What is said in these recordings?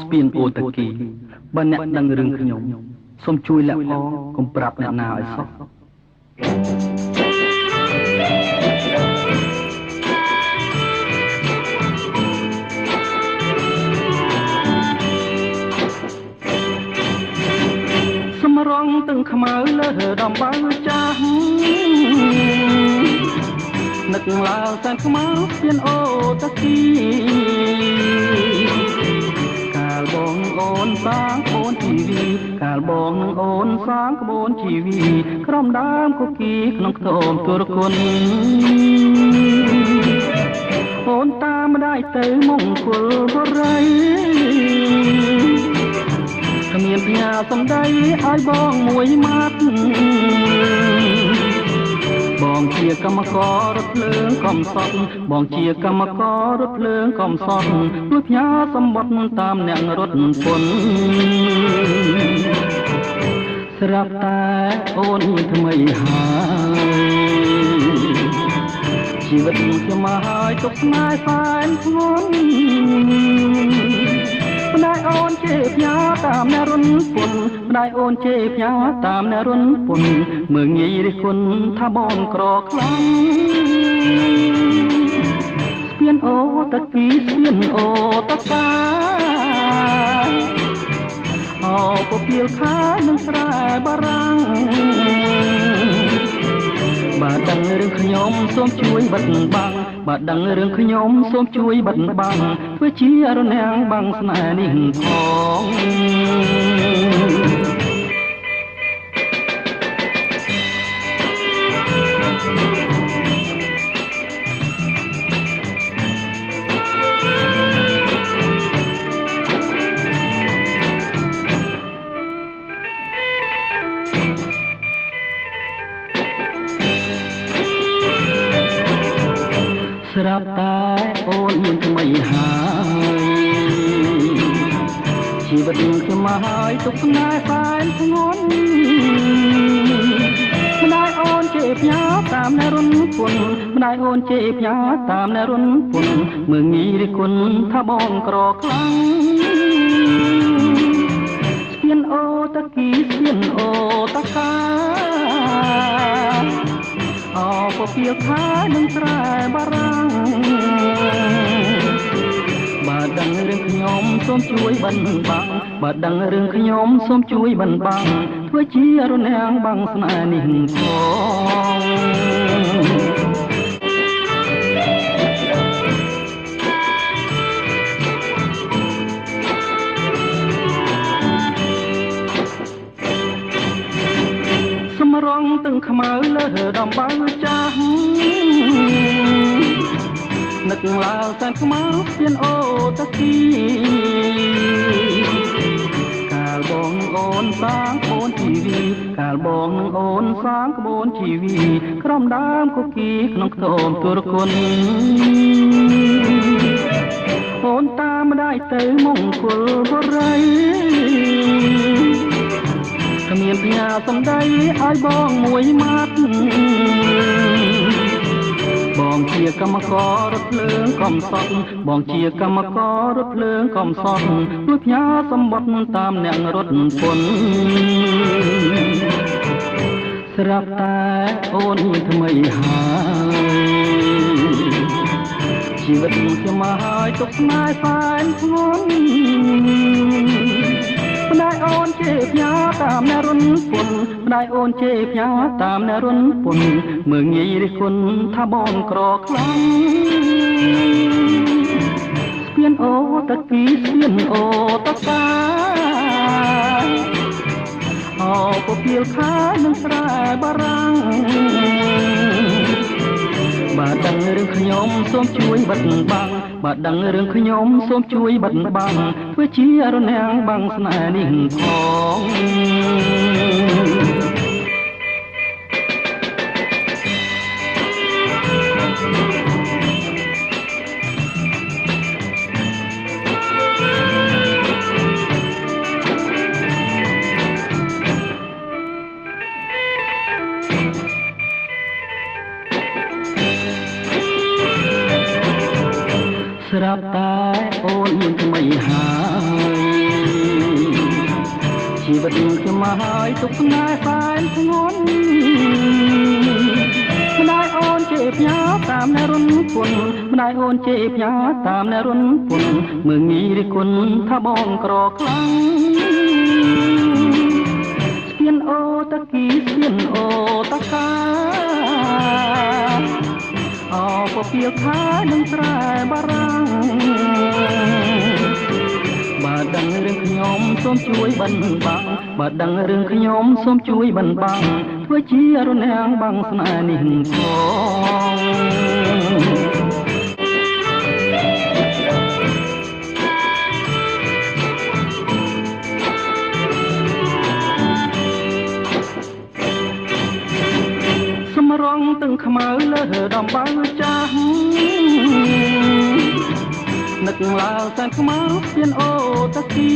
ស្ពានអូតាគីបើអ្នកដឹងរឿងខ្ញុំសូមជួយលាក់ផងកុំប្រាប់អ្នកណាឲ្យសោះសម្រងទាំងខ្មៅលើដំបៅចាស់នឹកឡើងសែនខ្មៅស្ពានអូតាគីកាលបងអូនសាងក្បូនជីវីកាលបងអូនសាងក្បូនជីវីក្រំដើមគគីក្នុងខ្ទមទុរគុណអូនតាមម្ដាយទៅមង្គលបុរីគ្មានផ្ញើសំដីឲ្យបងមួយម៉ាត់បងជាកម្មកររថភ្លើងកំសត់បងជាកម្មកររថភ្លើងកំសត់ជួយផ្ញើសម្បត្តិតាមអ្នករត់ពន្ធស្រាប់តែអូនថ្មីហើយជីវិតខ្ញុំមកហើយទុកស្នេហ៍សែនធ្ងន់ម្ដាយអូនជេរផ្ញើតាមអ្នករុនពន្ធម្ដាយអូនជេរផ្ញើតាមអ្នករុនពន្ធមើងងាយរិះគន់ថាបងក្រខ្លាំងស្ពានអូតាគីស្ពានអូតាកាអូពពៀលខានឹងស្រែបារាំងបើដឹងរឿងខ្ញុំសូមជួយបិទបាំងបើដឹងរឿងខ្ញុំសូមជួយបិទបាំងធ្វើជារនាំងបាំងស្នេហ៍នេះផងស្រាប់តែអូនមានថ្មីហើយជីវិតខ្ញុំមកហើយទុកស្នេហ៍សែនធ្ងន់ម្ដាយអូនជេរផ្ញើតាមអ្នករុនពន្ធម្ដាយអូនជេរផ្ញើតាមអ្នករុនពន្ធមើងងាយរិះគន់ថាបងក្រខ្លាំងស្ពានអូតាគីស្ពានអូតាកាអូពពៀលខានឹងស្រែបារាំងបើដឹងរឿងខ្ញុំសូមជួយបិណ្ឌបាំងបើដឹងរឿងខ្ញុំសូមជួយបិណ្ឌបាំងធ្វើជារនាំងបាំងស្នេហ៍នេះផងសម្រងទាំងខ្មៅលើដំបៅចាស់នឹកឡើងសែនខ្មៅស្ពានអូតាគីកាលបងអូនសាងក្បូនជីវីកាលបងអូនសាងក្បូនជីវីក្រំដើមគគីក្នុងខ្ទមទុរគុណអូនតាមម្ដាយទៅមង្គលបុរីគ្មានផ្ញើសំដីឲ្យបងមួយម៉ាត់បងជាកម្មកររថភ្លើងកំសត់បងជាកម្មកររថភ្លើងកំសត់ជួយផ្ញើសម្បត្តិតាមអ្នករត់ពន្ធស្រាប់តែអូនថ្មីហើយជីវិតខ្ញុំមកហើយទុកស្នេហ៍សែនធ្ងន់ម្ដាយអូនជេរផ្ញើតាមអ្នករុនពន្ធម្ដាយអូនជេរផ្ញើតាមអ្នករុនពន្ធមើងងាយរិះគន់ថាបងក្រខ្លាំងស្ពានអូតាគីស្ពានអូតាកាអូពពៀលខានឹងស្រែបារាំងបើដឹងរឿងខ្ញុំសូមជួយបិទបាំងបើដឹងរឿងខ្ញុំសូមជួយបិទបាំងធ្វើជារនាំងបាំងស្នេហ៍នេះផងស្រាប់តែអូនមានថ្មីហើយ វិតខ្ញុំមកហើយទុកស្នេហ៍សែនធ្ងន់ម្ដាយអូនជេរផ្ញើតាមអ្នករុនពុនម្ដាយអូនជេរផ្ញើតាមអ្នករុនពុនមើងងាយរិះគន់ថាបងក្រខ្លាំងស្ពានអូតគីស្ពានអូតកាអោពពាលខានឹងស្រែបារាំងបើដឹងរឿងខ្ញុំសូមជួយបិណ្ឌបាំងបើដឹងរឿងខ្ញុំសូមជួយបិណ្ឌបាំងធ្វើជារនាំងបាំងស្នេហ៍នេះផងសម្រងទាំងខ្មៅលើដំបៅចាស់នឹកឡើងសែនខ្មៅស្ពានអូតគី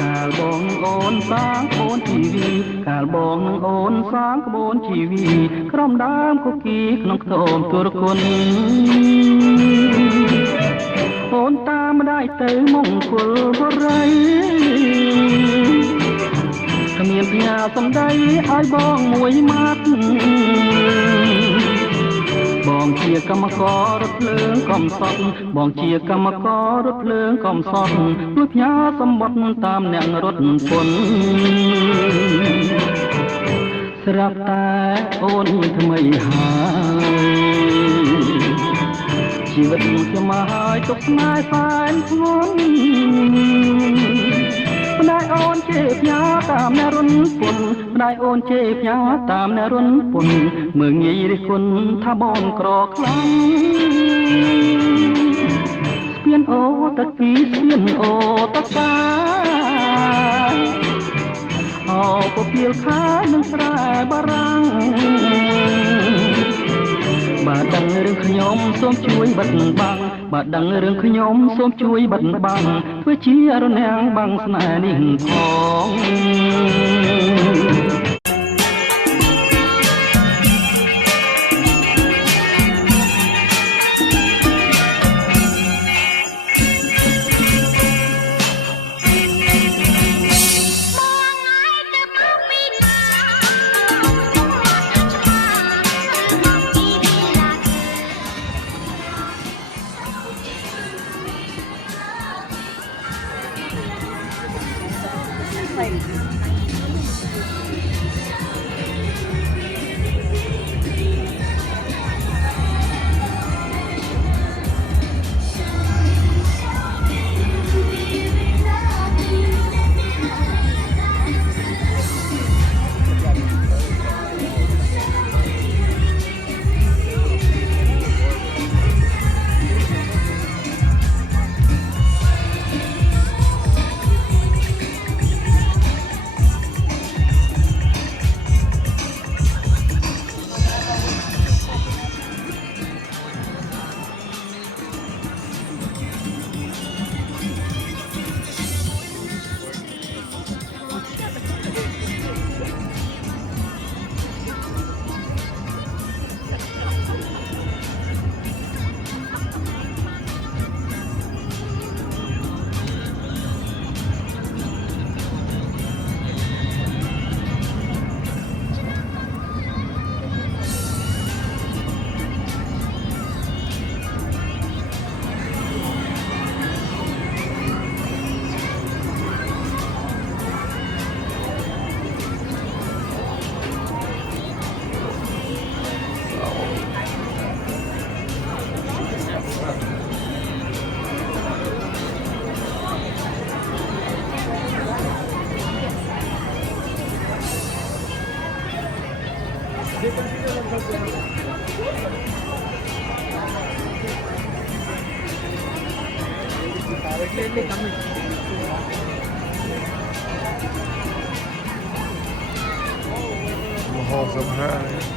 កាលបងនឹងអូនសាងក្បូនជីវីកាលបងនឹងអូនសាងក្បូនជីវីក្រំដើមគគីក្នុងខ្ទមទុរគុណអូនតាមម្ដាយទៅមង្គលបុរីគ្មានផ្ញើសំដីឲ្យបងមួយម៉ាត់បងជាកម្មកររថភ្លើងកំសត់បងជាកម្មកររថភ្លើងកំសត់ជួយផ្ញើសម្បត្តិតាមអ្នករត់ពុនស្រាប់តែអូនថ្មីហើយជីវិតខ្ញុំមកហើយទុកស្នេហ៍សែនធ្ងន់ម្ដាយអូនជេរផ្ញើតាមអ្នករុនពុនម្ដាយអូនជេរផ្ញើតាមអ្នករុនពុនមើងងាយរិះគន់ថាបងក្រខ្លាំងស្ពានអូតគីស្ពានអូតកាអោពពាលខានឹងស្រែបារាំងបើដឹងរឿងខ្ញុំសូមជួយបិទបាំងបើដឹងរឿងខ្ញុំសូមជួយបិទបាំងធ្វើជារនាំងបាំងស្នេហ៍នេះផងMahal high.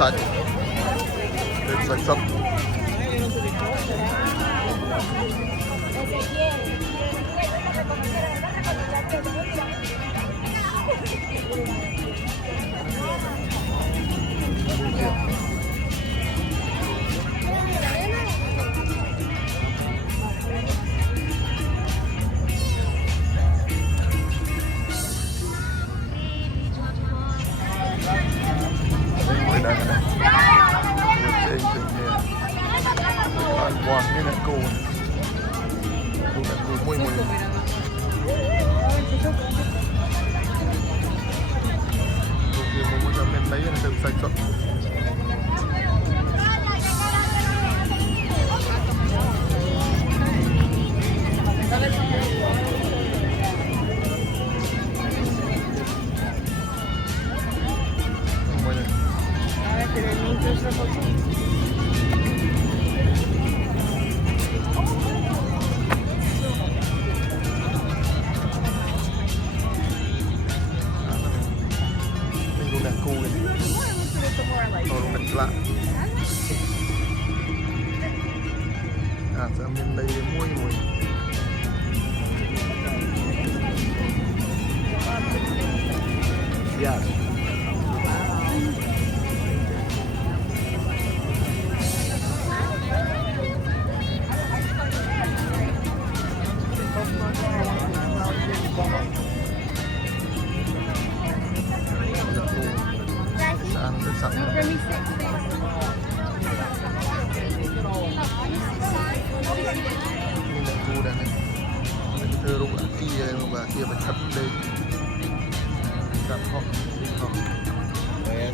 sạch đêm sạch sạch Wah, ini nak kau mui mui. Tụi mình muốn làm lấy là được sạch sạch. Sẽ bên đây muối muối yes. Rung ở kia và kia phải thật lên đặt họ đây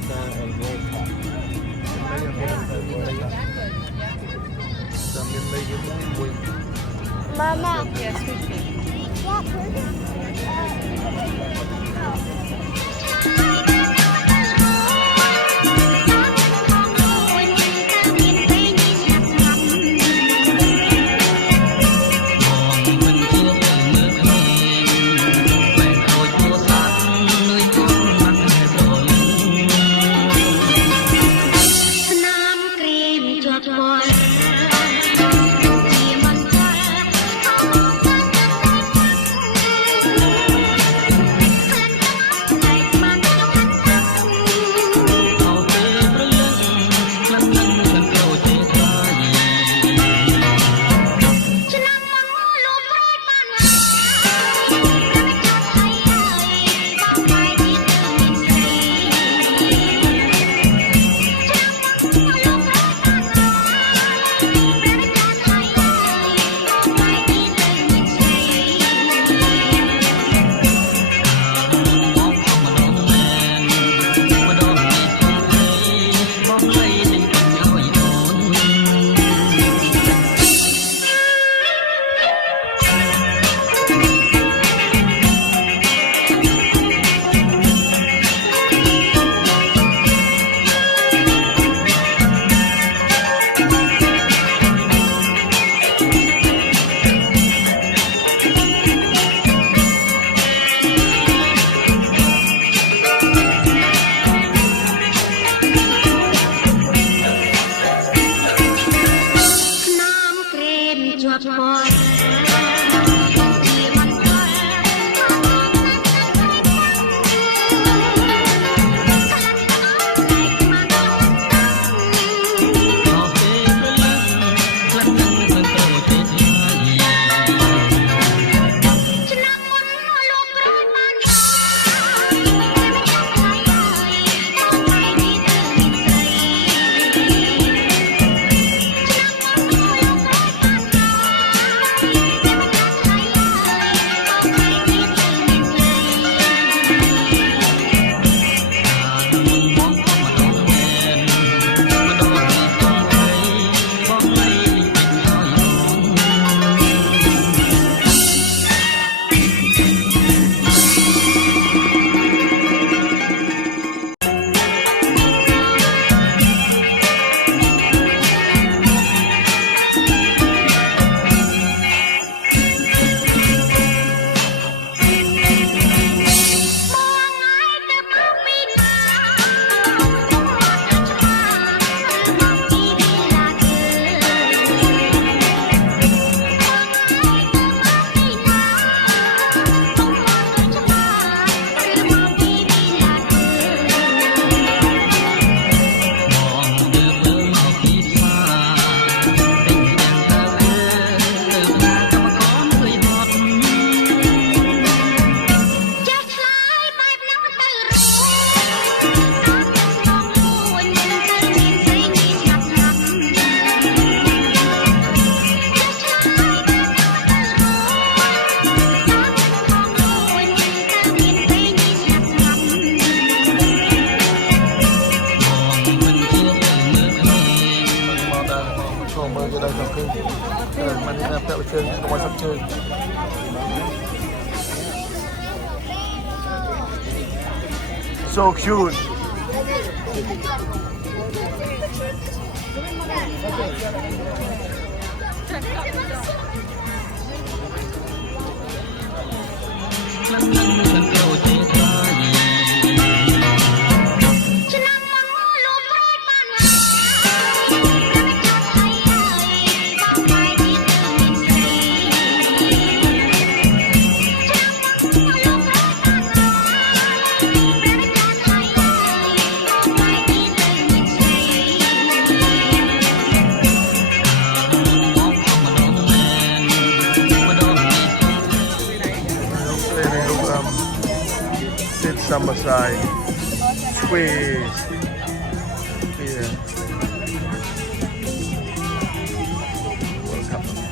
Mama. chơi có mọi sắp chơi so cute summer side squeeze here welcome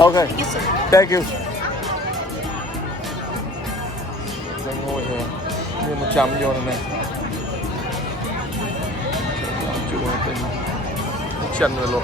Okay, thank you. Đang ngồi rồi, như 100 vô này này. chân rồi luôn